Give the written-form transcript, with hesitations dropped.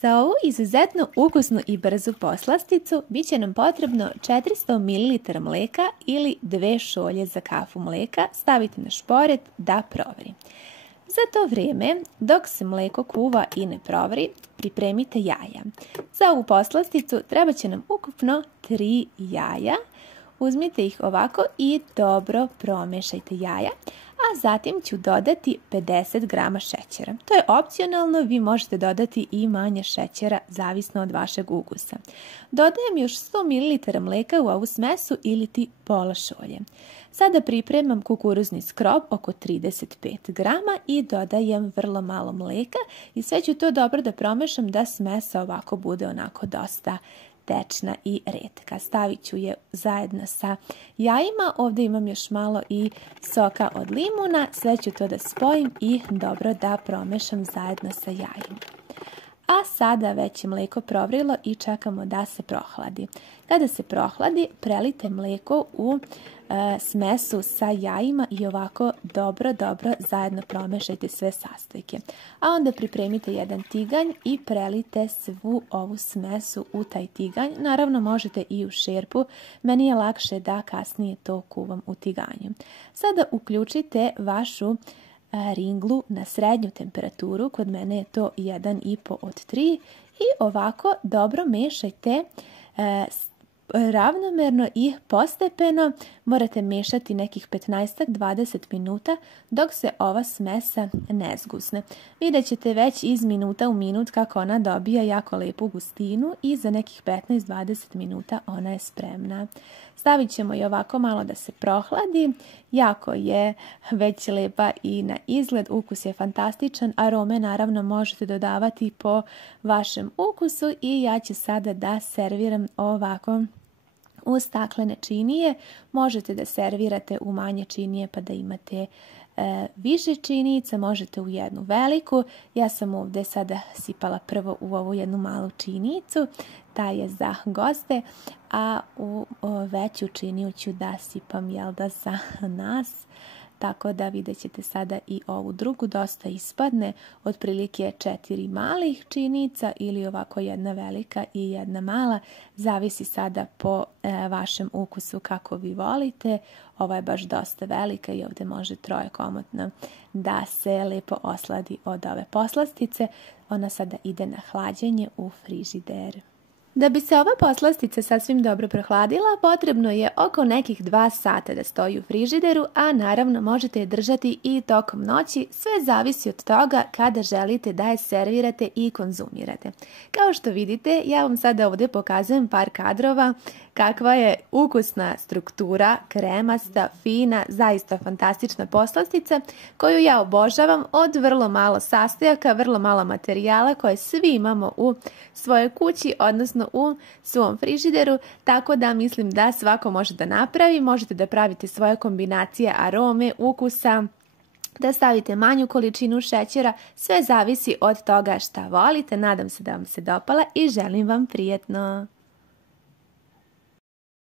Za ovu izuzetno ukusnu i brzu poslasticu bit će nam potrebno 400 ml mleka ili 2 šolje za kafu mleka staviti na šporet da provri. Za to vrijeme, dok se mleko kuva i ne provri, pripremite jaja. Za ovu poslasticu treba će nam ukupno 3 jaja. Uzmite ih ovako i dobro promešajte jaja, a zatim ću dodati 50 grama šećera. To je opcionalno, vi možete dodati i manje šećera, zavisno od vašeg ukusa. Dodajem još 100 ml mleka u ovu smesu ili ti pola šolje. Sada pripremam kukuruzni skrob oko 35 grama i dodajem vrlo malo mleka i sve ću to dobro da promešam da smesa ovako bude onako dosta tečna i retka. Stavit ću je zajedno sa jajima. Ovdje imam još malo i soka od limuna. Sve ću to da spojim i dobro da promešam zajedno sa jajima. A sada već je mleko provrilo i čekamo da se prohladi. Kada se prohladi, prelite mleko u smesu sa jajima i ovako dobro zajedno promešajte sve sastojke. A onda pripremite jedan tiganj i prelite svu ovu smesu u taj tiganj. Naravno možete i u šerpu, meni je lakše da kasnije to kuvam u tiganju. Sada uključite vašu ringlu na srednju temperaturu, kod mene je to 1,5 od 3 i ovako dobro mešajte ravnomerno i postepeno. Morate mešati nekih 15-20 minuta dok se ova smesa ne zgusne. Vidjet ćete već iz minuta u minut kako ona dobija jako lepu gustinu i za nekih 15-20 minuta ona je spremna. Stavit ćemo i ovako malo da se prohladi. Jako je već lepa i na izgled, ukus je fantastičan, arome naravno možete dodavati po vašem ukusu i ja ću sada da serviram ovako u staklene činije. Možete da servirate u manje činije pa da imate više činijica, možete u jednu veliku. Ja sam ovdje sada sipala prvo u ovu jednu malu činijicu, ta je za goste, a u veću činiju ću da sipam za nas. Tako da vidjet ćete sada i ovu drugu, dosta ispadne, otprilike 4 malih činica ili ovako jedna velika i jedna mala, zavisi sada po vašem ukusu kako vi volite. Ova je baš dosta velika i ovdje može 3 komotno da se lepo osladi od ove poslastice. Ona sada ide na hlađenje u frižider. Da bi se ova poslastica sasvim dobro prohladila, potrebno je oko nekih 2 sata da stoji u frižideru, a naravno možete je držati i tokom noći, sve zavisi od toga kada želite da je servirate i konzumirate. Kao što vidite, ja vam sada ovdje pokazujem par kadrova kakva je ukusna struktura, kremasta, fina, zaista fantastična poslastica koju ja obožavam, od vrlo malo sastojaka, vrlo malo materijala koje svi imamo u svojoj kući, odnosno u svom frižideru, tako da mislim da svako može da napravi. Možete da pravite svoje kombinacije arome, ukusa, da stavite manju količinu šećera, sve zavisi od toga šta volite. Nadam se da vam se dopala i želim vam prijetno!